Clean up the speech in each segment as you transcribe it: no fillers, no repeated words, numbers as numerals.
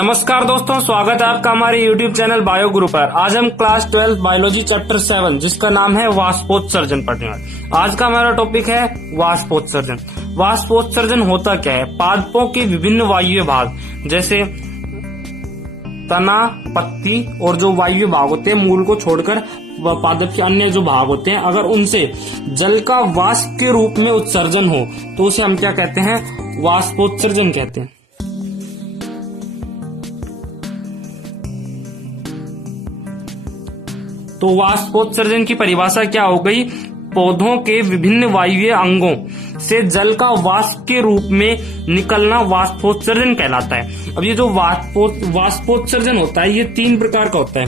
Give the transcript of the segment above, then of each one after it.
नमस्कार दोस्तों, स्वागत है आपका हमारे YouTube चैनल बायो गुरु पर। आज हम क्लास 12 बायोलॉजी चैप्टर 7 जिसका नाम है वाष्पोत्सर्जन पढ़ने वाले। आज का हमारा टॉपिक है वाष्पोत्सर्जन। वाष्पोत्सर्जन होता क्या है? पादपों के विभिन्न वायवीय भाग जैसे तना, पत्ती और जो वायवीय भाग होते हैं मूल को छोड़कर पादप के अन्य जो भाग होते हैं, अगर उनसे जल का वाष्प के रूप में उत्सर्जन हो तो उसे हम क्या कहते हैं? वाष्पोत्सर्जन कहते हैं। तो वाष्पोत्सर्जन की परिभाषा क्या हो गई? पौधों के विभिन्न वायवीय अंगों से जल का वाष्प के रूप में निकलना वाष्पोत्सर्जन कहलाता है। अब ये जो वाष्पोत्सर्जन होता है ये 3 प्रकार का होता है।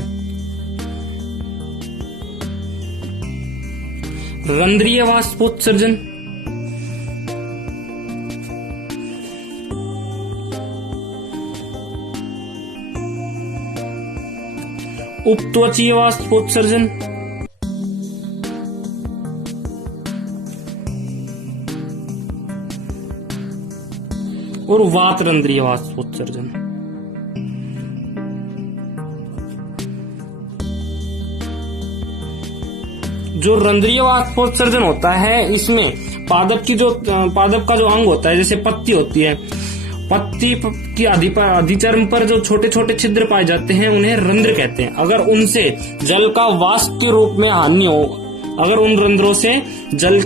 रंध्रीय वाष्पोत्सर्जन, उपत्वचीय वाष्पोत्सर्जन, और वातरंध्रीय वाष्पोत्सर्जन। जो रंध्रीय वाष्पोत्सर्जन होता है इसमें पादप का जो अंग होता है, जैसे पत्ती होती है, पत्ती की अधिचर्म पर जो छोटे छोटे छिद्र पाए जाते हैं उन्हें रंध्र कहते हैं। अगर उनसे जल का वाष्प के रूप में हानि हो, अगर उन रंध्रों से जल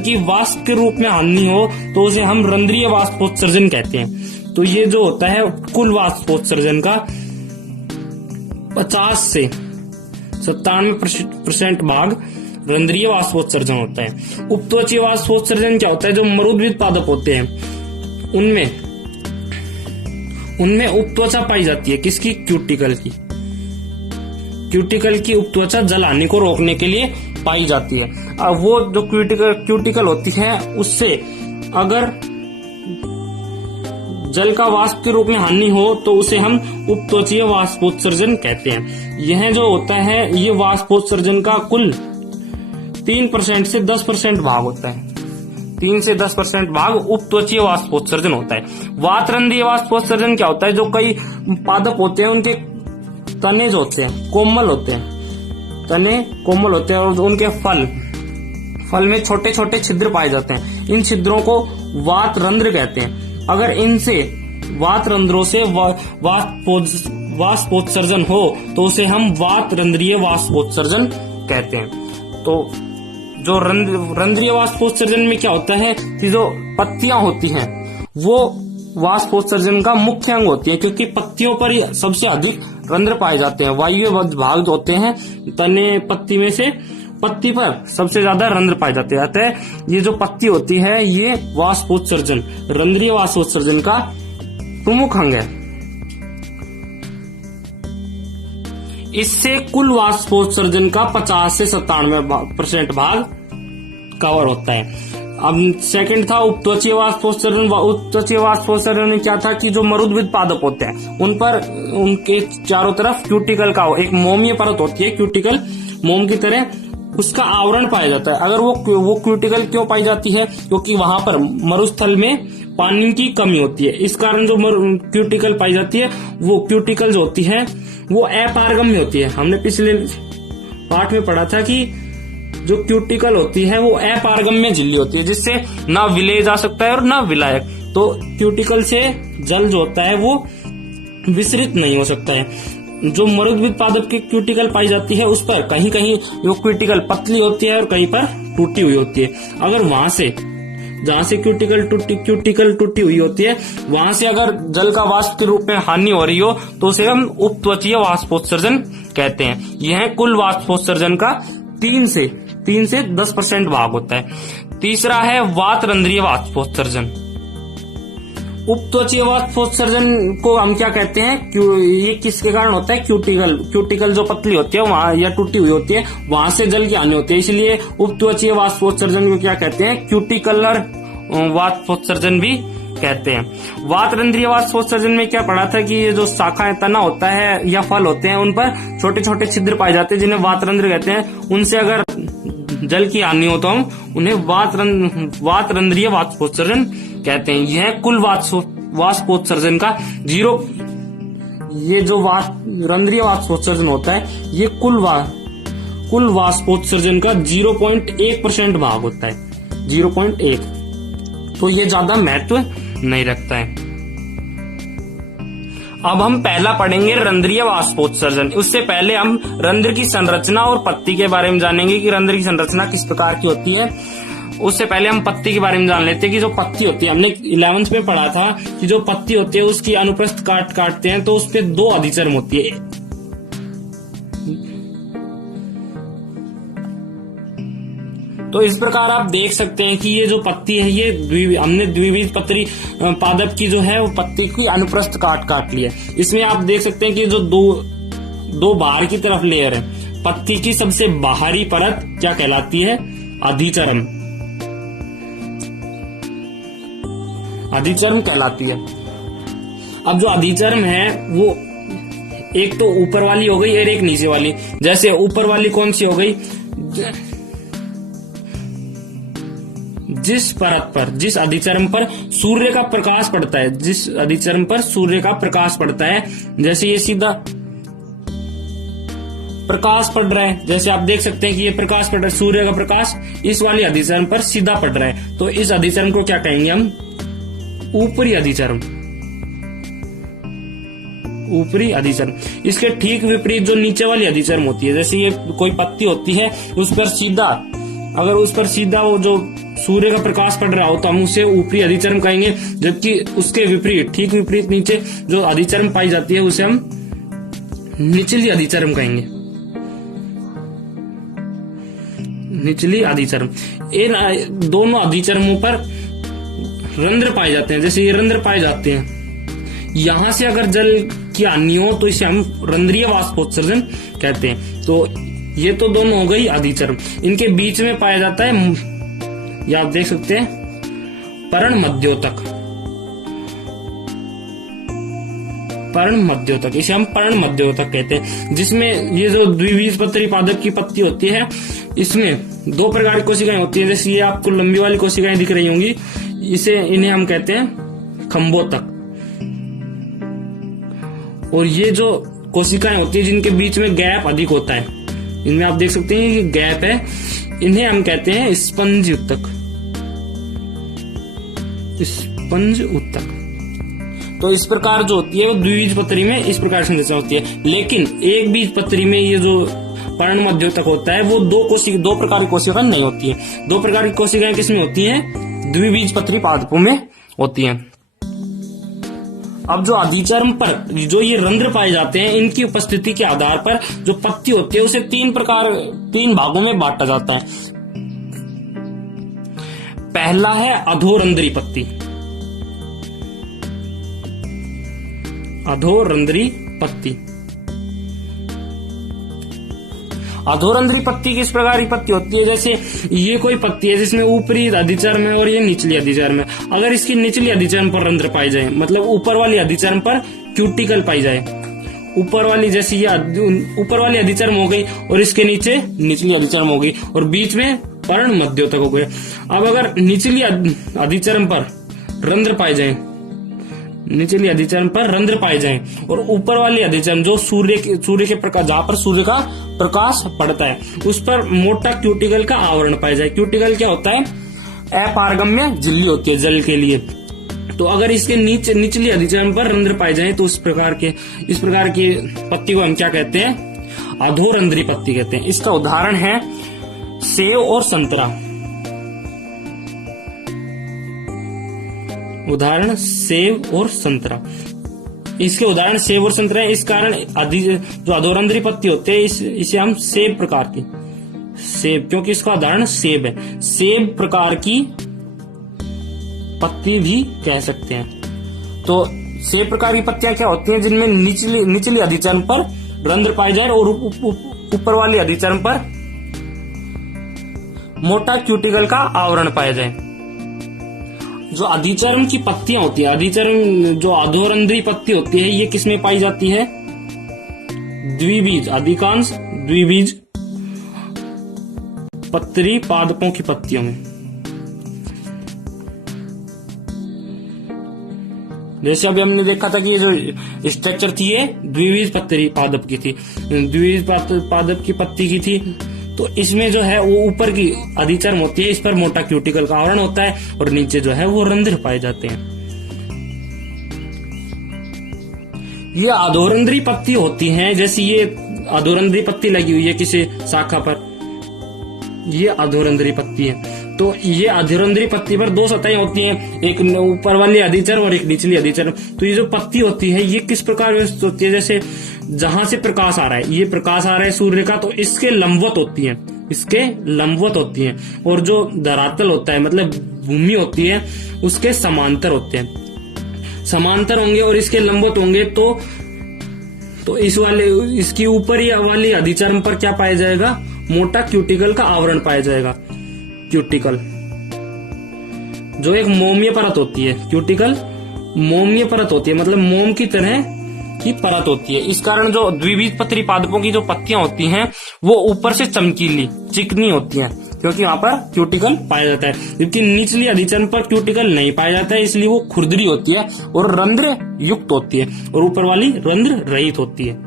की वाष्प के रूप में हानि हो तो उसे हम रंध्रीय वाष्पोत्सर्जन कहते हैं। तो ये जो होता है कुल वाष्पोत्सर्जन का 50 से 97% भाग रंध्रीय वाष्पोत्सर्जन होता है। उपत्वचीय वाष्पोत्सर्जन क्या होता है? जो मरुद्भिद पादप होते हैं उनमें उपत्वचा पाई जाती है। किसकी? क्यूटिकल की। क्यूटिकल की उपत्वचा जल हानि को रोकने के लिए पाई जाती है। अब वो जो क्यूटिकल होती है उससे अगर जल का वाष्प के रूप में हानि हो तो उसे हम उपत्वचीय वाष्पोत्सर्जन कहते हैं। यह जो होता है ये वाष्पोत्सर्जन का कुल 3% से 10% भाग होता है। 3 से 10% भाग उपत्वचीय वाष्पोत्सर्जन होता है। वातरंध्रीय वाष्पोत्सर्जन क्या होता है? जो कई पादप होते हैं उनके तने जो होते हैं कोमल होते हैं, तने कोमल होते हैं और उनके फल में छोटे छोटे छिद्र पाए जाते हैं। इन छिद्रों को वातरंध्र कहते हैं। अगर इनसे वातरंध्रों से वाष्पोत्सर्जन हो तो उसे हम वातरंध्रीय वाष्पोत्सर्जन कहते हैं। तो जो रंध्रीय वाष्पोत्सर्जन में क्या होता है कि जो पत्तियां होती हैं वो वाष्पोत्सर्जन का मुख्य अंग होती है, क्योंकि पत्तियों पर ही सबसे अधिक रंध्र पाए जाते हैं। वायवीय भाग जो होते हैं तने पत्ती में से पत्ती पर सबसे ज्यादा रंध्र पाए जाते हैं। अतः ये जो पत्ती होती है ये वाष्पोत्सर्जन रंध्रीय वाष्पोत्सर्जन का प्रमुख अंग है। इससे कुल वाष्पोत्सर्जन का 50 से 97% भाग कवर होता है। अब सेकंड था उपत्वचीय वाष्पोत्सर्जन। उपत्वचीय वाष्पोत्सर्जन में क्या था कि जो मरुद्भिद पादप होते हैं उन पर उनके चारों तरफ क्यूटिकल का एक मोमीय परत होती है, क्यूटिकल मोम की तरह उसका आवरण पाया जाता है। अगर वो क्यूटिकल क्यों पाई जाती है? क्योंकि वहां पर मरुस्थल में पानी की कमी होती है। इस कारण जो क्यूटिकल पाई जाती है वो क्यूटिकल जो होती है वो अपारगम्य होती है। हमने पिछले पाठ में पढ़ा था कि जो क्यूटिकल होती है वो अपारगम्य झिल्ली होती है, जिससे ना विलेय जा सकता है और ना विलायक। तो क्यूटिकल से जल जो होता है वो विसरित नहीं हो सकता है। जो मरुद्भिद पादप की क्यूटिकल पाई जाती है उस पर कहीं कहीं वो क्यूटिकल पतली होती है और कहीं पर टूटी हुई होती है। अगर वहां से जहां से क्यूटिकल टूटी हुई होती है वहां से अगर जल का वाष्प के रूप में हानि हो रही हो तो उसे हम उपत्वचीय वाष्पोत्सर्जन कहते हैं। यह कुल वाष्पोत्सर्जन का 3 से 10% भाग होता है। तीसरा है वातरंध्रीय वाष्पोत्सर्जन। उपत्वचीय वाष्पोत्सर्जन को हम क्या कहते हैं? ये किसके कारण होता है? क्यूटिकल जो पतली होती है वहां या टूटी हुई होती है वहां से जल की हानि होती है, इसलिए उपत्वचीय वाष्पोत्सर्जन को क्या कहते हैं? क्यूटिकलर वाष्पोत्सर्जन भी कहते हैं। वातरंध्रीय वाष्पोत्सर्जन में क्या पढ़ा था कि ये जो शाखाएं तना होता है या फल होते हैं उन पर छोटे छोटे छिद्र पाए जाते हैं जिन्हें वातरंध्र कहते हैं। उनसे अगर जल की हानि हो तो हम उन्हें वातरंध्रीय वाष्पोत्सर्जन कहते हैं। यह कुल वाष्पोत्सर्जन का ये जो रंध्रीय वाष्पोत्सर्जन होता है ये कुल वाष्पोत्सर्जन का 0.1% भाग होता है, 0.1। तो ये ज्यादा महत्व नहीं रखता है। अब हम पहला पढ़ेंगे रंध्रीय वाष्पोत्सर्जन। उससे पहले हम रंध्र की संरचना और पत्ती के बारे में जानेंगे कि रंध्र की संरचना किस प्रकार की होती है। उससे पहले हम पत्ती के बारे में जान लेते हैं कि जो पत्ती होती है, हमने 11th में पढ़ा था कि जो पत्ती होती है उसकी अनुप्रस्थ काटते हैं तो उस पे 2 अधिचर्म होती है। तो इस प्रकार आप देख सकते हैं कि ये जो पत्ती है ये हमने द्विबीजपत्री पादप की जो है वो पत्ती की अनुप्रस्थ काट ली है। इसमें आप देख सकते हैं कि जो दो बाहर की तरफ लेयर है, पत्ती की सबसे बाहरी परत क्या कहलाती है? अधिचर्म। अधिचर्म कहलाती है। अब जो अधिचर्म है वो एक तो ऊपर वाली हो गई और एक नीचे वाली। जैसे ऊपर वाली कौन सी हो गई? जिस परत पर, जिस अधिचर्म पर सूर्य का प्रकाश पड़ता है, जिस अधिचर्म पर सूर्य का प्रकाश पड़ता है, जैसे ये सीधा प्रकाश पड़ रहा है, जैसे आप देख सकते हैं कि ये प्रकाश पड़ रहा है, सूर्य का प्रकाश इस वाली अधिचर्म पर सीधा पड़ रहा है, तो इस अधिचर्म को क्या कहेंगे हम? ऊपरी अधिचर्म। ऊपरी अधिचर्म। इसके ठीक विपरीत जो नीचे वाली अधिचर्म होती है, जैसे ये कोई पत्ती होती है उस पर सीधा, अगर उस पर सीधा वो जो सूर्य का प्रकाश पड़ रहा हो तो हम उसे ऊपरी अधिचर्म कहेंगे, जबकि उसके विपरीत, ठीक विपरीत नीचे जो अधिचर्म पाई जाती है उसे हम निचली अधिचर्म कहेंगे। निचली अधिचर्म। इन दोनों अधिचर्मों पर रंध्र पाए जाते हैं। जैसे ये रंध्र पाए जाते हैं, यहां से अगर जल की हानि हो तो इसे हम रंध्रीय वाष्पोत्सर्जन कहते हैं। तो ये तो दोनों हो गई अधिचर्म। इनके बीच में पाया जाता है, ये आप देख सकते हैं, पर्णमध्योतक। पर्णमध्योतक, इसे हम पर्णमध्योतक कहते हैं, जिसमें ये जो द्विबीजपत्री पादप की पत्ती होती है इसमें 2 प्रकार की कोशिकाएं होती है। जैसे ये आपको लंबी वाली कोशिकाएं दिख रही होंगी, इन्हें हम कहते हैं खंभोतक। और ये जो कोशिकाएं होती है जिनके बीच में गैप अधिक होता है, इनमें आप देख सकते हैं कि गैप है, इन्हें हम कहते हैं स्पंज उत्तक। स्पंज उत्तक। तो इस प्रकार जो होती है वो द्विबीजपत्री में इस प्रकार से संरचना होती है। लेकिन एक बीजपत्री में ये जो पर्णमध्योतक होता है वो 2 प्रकार की कोशिकाएं नहीं होती है। 2 प्रकार की कोशिकाएं किसमें होती हैं? द्विबीजपत्री पादपों में होती हैं। अब जो अधिचर्म पर जो ये रंध्र पाए जाते हैं, इनकी उपस्थिति के आधार पर जो पत्ती होती है उसे 3 भागों में बांटा जाता है। पहला है अधोरंध्री पत्ती। अधोरंध्री पत्ती। अधोरंध्री पत्ती किस प्रकार की पत्ती होती है? जैसे ये कोई पत्ती है जिसमें ऊपरी अधिचर्म है और ये निचली अधिचर्म है। अगर इसकी निचली अधिचर्म पर रंध्र पाई जाए, मतलब ऊपर वाली अधिचर्म पर क्यूटिकल पाई जाए, ऊपर वाली, जैसे ये ऊपर वाली अधिचर्म हो गई और इसके नीचे निचली अधिचर्म हो गई और बीच में पर्णमध्योतक हो गए। अब अगर निचली अधिचर्म पर रंध्र पाए जाए, निचली अधिचर्म पर रंध्र पाए जाएं और ऊपर वाली अधिचर्म जो सूर्य के प्रकाश, जहां पर सूर्य का प्रकाश पड़ता है, उस पर मोटा क्यूटिकल का आवरण पाया जाए। क्यूटिकल क्या होता है? अपारगम्य झिल्ली होती है जल के लिए। तो अगर इसके निचली अधिचर्म पर रंध्र पाए जाएं तो इस प्रकार की पत्ती को हम क्या कहते हैं? अधोरंध्री पत्ती कहते हैं। इसका उदाहरण है सेब और संतरा। उदाहरण सेब और संतरा। इसके उदाहरण सेब और संतरा है। इस कारण जो अधोरंध्री पत्ती होते हैं इसे हम सेब प्रकार की, सेब, क्योंकि इसका उदाहरण सेब है, सेब प्रकार की पत्ती भी कह सकते हैं। तो सेब प्रकार की पत्तियां क्या होती हैं? जिनमें निचली अधिचर्म पर रंध्र पाए जाए और ऊपर वाली अधिचर्म पर मोटा क्यूटिकल का आवरण पाया जाए। जो अधिचर्म की पत्तियां होती है, अधिचर्म जो अधोरंध्री पत्ती होती है, ये किसमें पाई जाती है? द्विबीज, अधिकांश द्विबीज पत्री पादपों की पत्तियों में। जैसे अभी हमने देखा था कि ये जो स्ट्रक्चर थी ये द्विबीजपत्री पादप की थी, द्विबीज पादप की पत्ती की थी। तो इसमें जो है वो ऊपर की अधिचर्म होती है, इस पर मोटा क्यूटिकल का आवरण होता है और नीचे जो है वो रंध्र पाए जाते हैं। ये अधोरंध्री पत्ती होती हैं, जैसे ये अधोरंध्री पत्ती लगी हुई है किसी शाखा पर, ये अधोरंध्री पत्ती है। तो ये अधोरंध्री पत्ती पर दो सतहें होती हैं, एक ऊपर वाली अधिचर्म और एक निचली अधिचर्म। तो ये जो पत्ती होती है ये किस प्रकार व्यवस्थित होती है, जैसे जहां से प्रकाश आ रहा है, ये प्रकाश आ रहा है सूर्य का, तो इसके लंबवत होती है, इसके लंबवत होती है। और जो धरातल होता है मतलब भूमि होती है उसके समांतर होते हैं, समांतर होंगे और इसके लंबवत होंगे। तो इसकी ऊपर वाली अधिचर्म पर क्या पाया जाएगा, मोटा क्यूटिकल का आवरण पाया जाएगा। क्यूटिकल जो एक मोमीय परत होती है, क्यूटिकल मोमीय परत होती है, मतलब मोम की तरह की परत होती है। इस कारण जो द्विबीजपत्री पादपों की जो पत्तियां होती हैं वो ऊपर से चमकीली चिकनी होती हैं, क्योंकि वहां पर क्यूटिकल पाया जाता है। जबकि निचली अधिचर्म पर क्यूटिकल नहीं पाया जाता है, इसलिए वो खुरदरी होती है और रंध्र युक्त होती है, और ऊपर वाली रंध्र रहित होती है।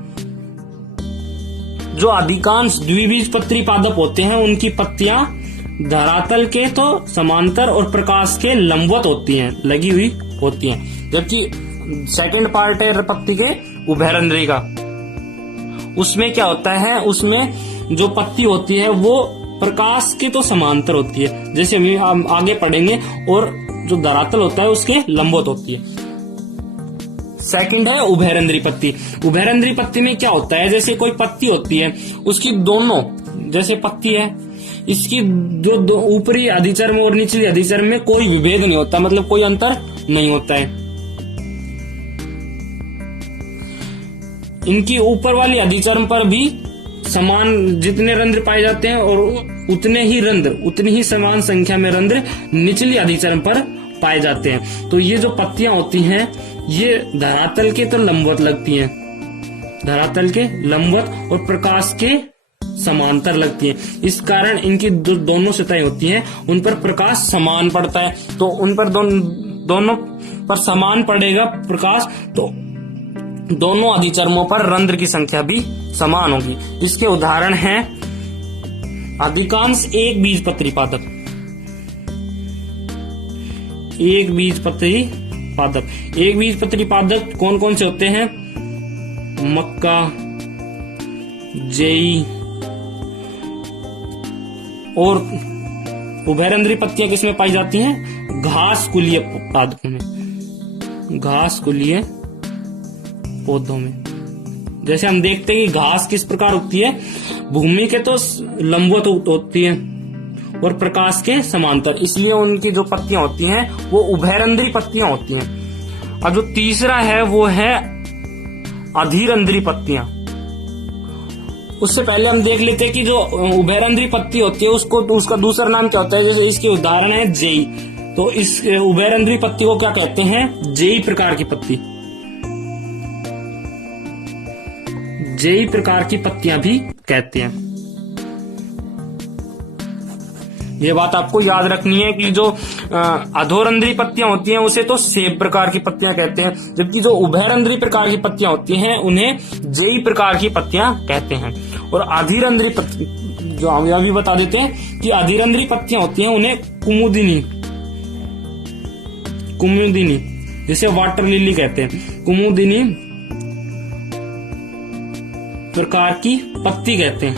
जो अधिकांश द्विबीजपत्री पादप होते हैं उनकी पत्तियां धरातल के तो समांतर और प्रकाश के लंबवत होती हैं, लगी हुई होती हैं। जबकि सेकंड पार्ट है पत्ती के उभयरंध्री का, उसमें क्या होता है, उसमें जो पत्ती होती है वो प्रकाश के तो समांतर होती है, जैसे हम आगे पढ़ेंगे, और जो धरातल होता है उसके लंबवत होती है। सेकंड है उभयरंध्री पत्ती। उभयरंध्री पत्ती में क्या होता है, जैसे कोई पत्ती होती है उसकी दोनों, जैसे पत्ती है इसकी जो ऊपरी अधिचर्म और निचली अधिचर्म में कोई विभेद नहीं होता, मतलब कोई अंतर नहीं होता है। इनकी ऊपर वाली अधिचर्म पर भी समान जितने रंध्र पाए जाते हैं और उतनी ही समान संख्या में रंध्र निचली अधिचर्म पर पाए जाते हैं। तो ये जो पत्तियां होती हैं ये धरातल के तो लंबवत लगती हैं, धरातल के लंबवत और प्रकाश के समांतर लगती हैं। इस कारण इनकी दोनों सतहें होती हैं उन पर प्रकाश समान पड़ता है, तो उन पर दोनों पर समान पड़ेगा प्रकाश, तो दोनों अधिचर्मों पर रंध्र की संख्या भी समान होगी। इसके उदाहरण हैं अधिकांश एक बीजपत्री पादप। एक बीजपत्री पादप कौन कौन से होते हैं, मक्का, जेई, और उभयरंध्री पत्तियां किसमें पाई जाती हैं, घास कुलीय पादपों में, घास कुलीय पौधों में। जैसे हम देखते हैं कि घास किस प्रकार उगती है, भूमि के तो लंबवत होती है और प्रकाश के समांतर, इसलिए उनकी जो पत्तियां होती हैं वो उभयरंध्री पत्तियां होती हैं। और जो तीसरा है वो है अधिरंध्री पत्तियां। उससे पहले हम देख लेते हैं कि जो उभयरंध्री पत्ती होती है उसका दूसरा नाम क्या होता है। जैसे इसके उदाहरण है जेई, तो इस उभयरंध्री पत्ती को क्या कहते हैं, जेई प्रकार की पत्ती, जेई प्रकार की पत्तियां भी कहते हैं। ये बात आपको याद रखनी है कि जो अधोरंध्री पत्तियां होती हैं उसे तो सेब प्रकार की पत्तियां कहते हैं, जबकि जो उभयरंध्री प्रकार की पत्तियां होती हैं उन्हें जेई प्रकार की पत्तियां कहते हैं। और अधिरंध्री पत्ती जो हम यह भी बता देते हैं कि अधिरंध्री पत्तियां होती हैं उन्हें कुमुदिनी जिसे वाटर लिली कहते हैं, कुमुदिनी प्रकार की पत्ती कहते हैं,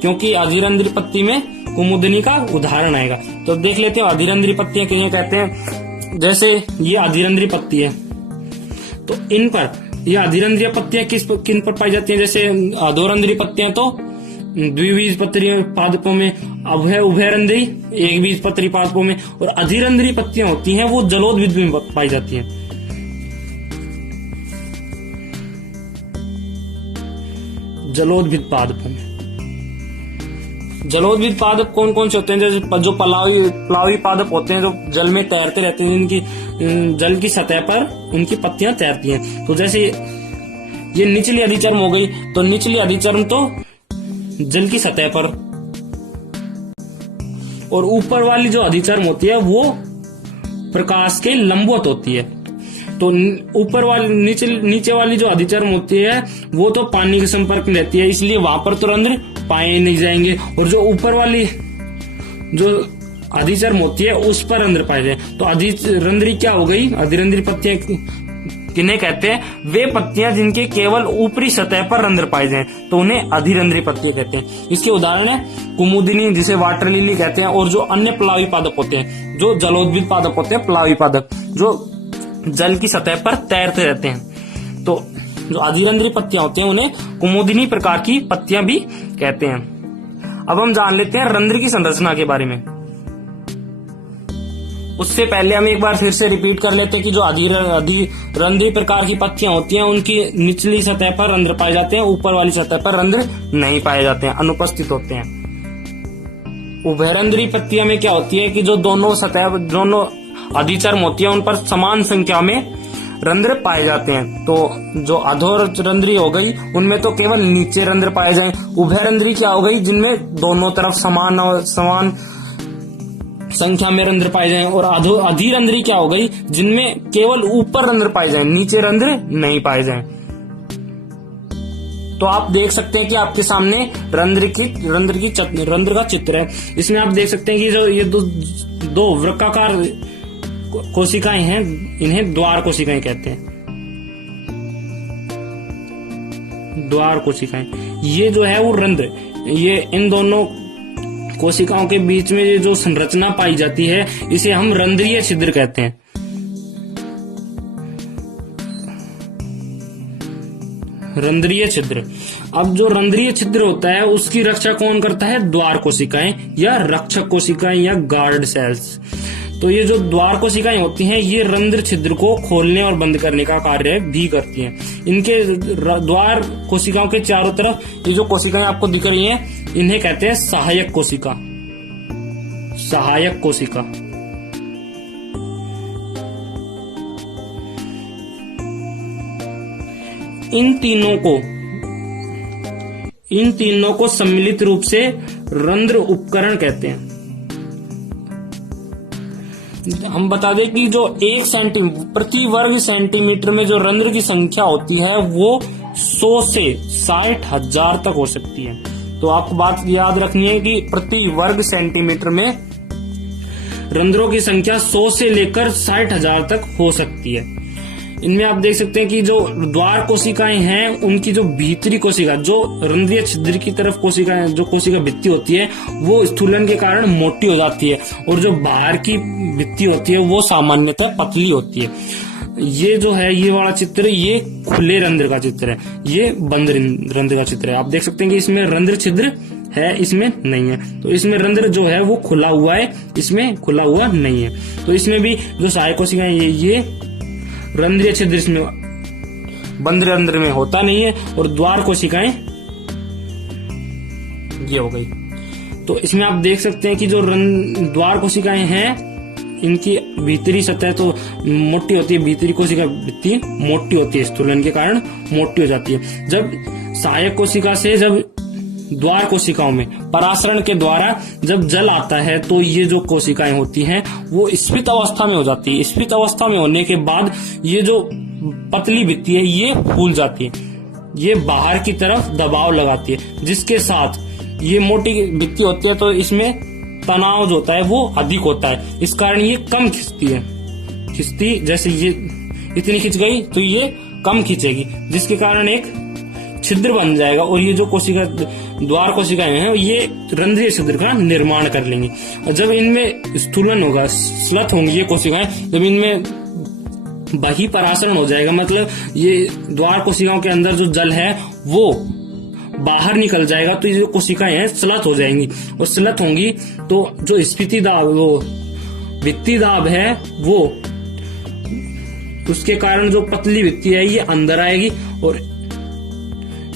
क्योंकि अधिरंध्री पत्ती में कुमुदिनी का उदाहरण आएगा। तो देख लेते हैं अधिरंध्री पत्तियां किन्हें कहते हैं। जैसे ये अधिरंध्री पत्ती है, तो इन पर ये अधिरंध्रीय पत्तियां किन पर पाई जाती हैं, जैसे अधोरंध्री पत्तियां तो द्विबीजपत्री पादपों में, उभयरंध्री एक बीजपत्री पादपों में, और अधिरंध्री पत्तियां होती हैं वो जलोद्भिद में पाई जाती हैं। जलोद्भिद पादपों में, जलोद्भिद पादप कौन कौन से होते हैं, जैसे जो प्लावी पादप होते हैं जो जल में तैरते रहते हैं, जिनकी जल की सतह पर उनकी पत्तियां तैरती हैं। तो जैसे ये निचली अधिचर्म हो गई, तो निचली अधिचर्म तो जल की सतह पर, और ऊपर वाली जो अधिचर्म होती है वो प्रकाश के लंबवत होती है। तो ऊपर वाली नीचे वाली जो अधिचर्म होती है वो तो पानी के संपर्क में रहती है, इसलिए वहां पर तो रंध्र पाए नहीं जाएंगे। और जो ऊपर वाली जो अधिचर्म होती है उस पर रंध्र पाए जाए। तो अधिरंध्री क्या हो गई? अधिरंध्री पत्तियां किन्हें कहते हैं? वे पत्तियां जिनके केवल ऊपरी सतह पर रंध्र पाए जाएं, तो उन्हें अधिरंध्री पत्तियां कहते हैं। इसके उदाहरण है कुमुदिनी, जिसे वाटर लिली कहते हैं, और जो अन्य प्लावी पादप होते हैं, जो जलोद्भिद पादप होते हैं, प्लावी पादप जो जल की सतह पर तैरते रहते हैं। तो जो अधिरंध्री पत्तियां होती हैं उन्हें कुमुदिनी प्रकार की पत्तियां भी कहते हैं। अब हम जान लेते हैं रंध्र की संरचना के बारे में। उससे पहले हम एक बार फिर से रिपीट कर लेते हैं कि जो अधिरंध्री प्रकार की पत्तियां होती हैं उनकी निचली सतह पर रंध्र पाए जाते हैं, ऊपर वाली सतह पर रंध्र नहीं पाए जाते हैं, अनुपस्थित होते हैं। उभयरंध्री पत्तियों में क्या होती है कि जो दोनों अधिचर्म होती है उन पर समान संख्या में रंध्र पाए जाते हैं। तो जो अधोरंध्री हो गई उनमें तो केवल नीचे रंध्र पाए जाएं। उभयरंध्री क्या हो गई? जिनमें दोनों तरफ समान संख्या में रंध्र पाए जाएं। और अधिरंध्री क्या हो गई? जिनमें केवल ऊपर रंध्र पाए जाएं, नीचे रंध्र नहीं पाए जाएं। तो आप देख सकते हैं कि आपके सामने रंध्र का चित्र है। इसमें आप देख सकते हैं कि जो ये दो वृक्काकार कोशिकाएं हैं, इन्हें द्वार कोशिकाएं कहते हैं। द्वार कोशिकाएं, ये जो है वो रंध्र, ये इन दोनों कोशिकाओं के बीच में ये जो संरचना पाई जाती है इसे हम रंध्रीय छिद्र कहते हैं। रंध्रीय छिद्र। अब जो रंध्रीय छिद्र होता है उसकी रक्षा कौन करता है? द्वार कोशिकाएं या रक्षक कोशिकाएं या गार्ड सेल्स। तो ये जो द्वार कोशिकाएं होती हैं ये रंध्र छिद्र को खोलने और बंद करने का कार्य भी करती हैं। इनके द्वार कोशिकाओं के चारों तरफ ये जो कोशिकाएं आपको दिख रही हैं इन्हें कहते हैं सहायक कोशिका। सहायक कोशिका। इन तीनों को सम्मिलित रूप से रंध्र उपकरण कहते हैं। हम बता दें कि जो 1 प्रति वर्ग सेंटीमीटर में जो रंध्र की संख्या होती है वो 100 से 60,000 तक हो सकती है। तो आपको बात याद रखनी है कि प्रति वर्ग सेंटीमीटर में रंध्रों की संख्या 100 से लेकर 60,000 तक हो सकती है। इनमें आप देख सकते हैं कि जो द्वार कोशिकाएं हैं उनकी जो भीतरी कोशिका, जो रंध्रीय छिद्र की तरफ कोशिकाएं, जो कोशिका भित्ति होती है वो स्थूलन के कारण मोटी हो जाती है, और जो बाहर की भित्ति होती है वो सामान्यतः पतली होती है। ये जो है ये वाला चित्र ये खुले रंध्र का चित्र है, ये बंद रंध्र का चित्र है। आप देख सकते हैं कि इसमें रंध्र छिद्र है, इसमें नहीं है। तो इसमें रंध्र जो है वो खुला हुआ है, इसमें खुला हुआ नहीं है। तो इसमें भी जो सहायक कोशिकाएं ये रंध्रीय छिद्र इसमें बंद रंध्र में होता नहीं है, और द्वार कोशिकाएं ये हो गई। तो इसमें आप देख सकते हैं कि जो द्वार कोशिकाएं हैं इनकी भीतरी सतह तो मोटी होती है, भीतरी कोशिका भित्ति मोटी होती है, स्थूलन के कारण मोटी हो जाती है। जब सहायक कोशिका से जब द्वार कोशिकाओं में परासरण के द्वारा जब जल आता है तो ये जो कोशिकाएं होती हैं वो स्फीत अवस्था में हो जाती है। स्फीत अवस्था में होने के बाद ये जो पतली भित्ति है ये फूल जाती है, ये बाहर की तरफ दबाव लगाती है, जिसके साथ ये मोटी भित्ति होती है तो इसमें तनाव जो होता है वो अधिक होता है। इस कारण ये कम खिंचती जैसे ये इतनी खिंच गई तो ये कम खींचेगी, जिसके कारण एक छिद्र बन जाएगा, और ये जो कोशिका द्वार कोशिकाएं हैं ये रंध्रीय छिद्र का निर्माण कर लेंगी। और जब इनमें स्थूलन होगा, स्लथ होंगी ये कोशिकाएं, जब इनमें बहिपरासरण हो जाएगा, मतलब ये द्वार कोशिकाओं के अंदर जो जल है वो बाहर निकल जाएगा, तो ये जो कोशिकाएं हैं स्लथ हो जाएंगी, और स्लथ होंगी तो जो स्फीति दाब, वो भित्ति दाब है वो, उसके कारण जो पतली भित्ति है ये अंदर आएगी, और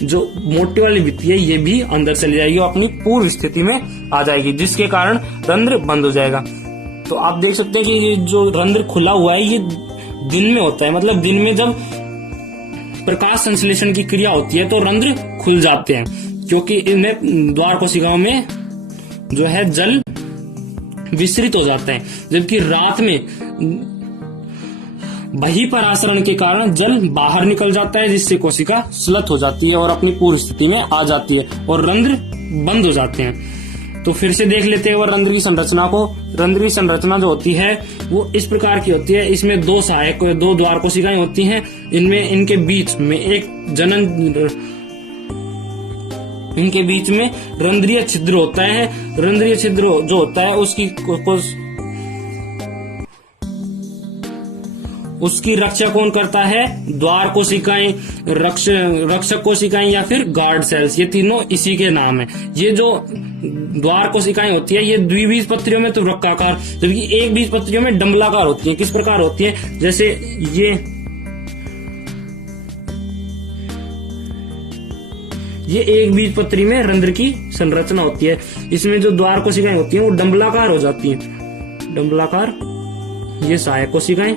जो मोटी वाली भित्ति है ये भी अंदर चली जाएगी और अपनी पूर्व स्थिति में आ जाएगी, जिसके कारण रंध्र बंद हो जाएगा। तो आप देख सकते हैं कि ये जो रंध्र खुला हुआ है ये दिन में होता है, मतलब दिन में जब प्रकाश संश्लेषण की क्रिया होती है तो रंध्र खुल जाते हैं, क्योंकि इनमें द्वार कोशिकाओं में जो है जल विसरित हो जाता है। जबकि रात में वही परासरण के कारण जल बाहर निकल जाता है, जिससे कोशिका स्लथ हो जाती है और अपनी पूर्व स्थिति में आ जाती है और रंध्र बंद हो जाते हैं। तो फिर से देख लेते हैं वो रंध्र की संरचना को। रंध्र की संरचना जो होती है वो इस प्रकार की होती है। इसमें दो द्वार कोशिकाएं होती हैं। इनमें इनके बीच में रंध्रीय छिद्र होता है। रंध्रीय छिद्र जो होता है उसकी रक्षा कौन करता है? द्वार कोशिकाएं, रक्षक कोशिकाएं या फिर गार्ड सेल्स, ये तीनों इसी के नाम है। ये जो द्वार कोशिकाएं होती है ये द्विबीजपत्रियों में तो वृत्ताकार, जबकि एक बीजपत्रियों में डंबलाकार होती है। किस प्रकार होती है? जैसे ये एक बीजपत्री में रंध्र की संरचना होती है। इसमें जो द्वार कोशिकाएं होती हैं वो डंबलाकार हो जाती हैं, डंबलाकार। ये सहायक कोशिकाएं।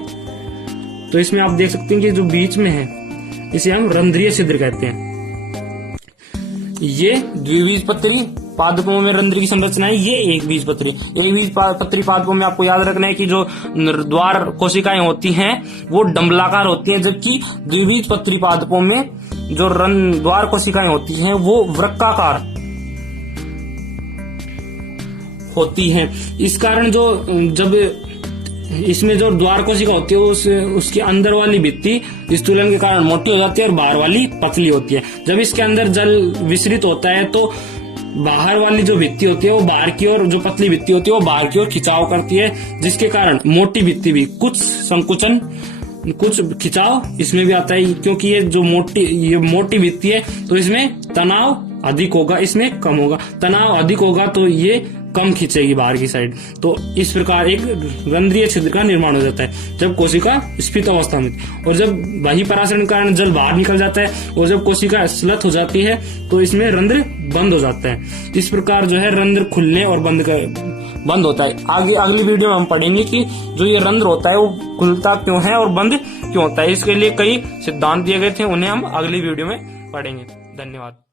तो इसमें आप देख सकते हैं कि जो बीच में है इसे हम रंध्रीय छिद्र कहते हैं। ये द्विबीजपत्री पादपों में रंध्र की संरचना है। ये एक बीजपत्री पादपों में आपको याद रखना है कि जो द्वार कोशिकाएं होती हैं वो डंबलाकार होती हैं, जबकि द्विबीजपत्री पादपों में जो द्वार कोशिकाएं होती हैं वो वृत्ताकार होती हैं। इस कारण जब इसमें जो द्वार कोशिका होती है उसके अंदर वाली भित्ति स्थूलन के कारण मोटी हो जाती है और बाहर वाली पतली होती है। जब इसके अंदर जल विसरित होता है तो बाहर वाली जो भित्ति होती है वो बाहर की ओर, जो पतली भित्ति होती है वो बाहर की ओर खिंचाव करती है, जिसके कारण मोटी भित्ति भी कुछ संकुचन कुछ खिंचाव इसमें भी आता है। क्योंकि ये मोटी भित्ति है तो इसमें तनाव अधिक होगा, इसमें कम होगा। तनाव अधिक होगा तो ये कम खींचेगी बाहर की साइड। तो इस प्रकार एक रंध्रीय छिद्र का निर्माण हो जाता है जब कोशिका स्फीत अवस्था में, और जब वही परासरण के कारण जल बाहर निकल जाता है और जब कोशिका स्लथ हो जाती है तो इसमें रंध्र बंद हो जाता है। इस प्रकार जो है रंध्र खुलने और बंद होता है। आगे अगली वीडियो में हम पढ़ेंगे कि जो ये रंध्र होता है वो खुलता क्यों है और बंद क्यों होता है। इसके लिए कई सिद्धांत दिए गए थे, उन्हें हम अगली वीडियो में पढ़ेंगे। धन्यवाद।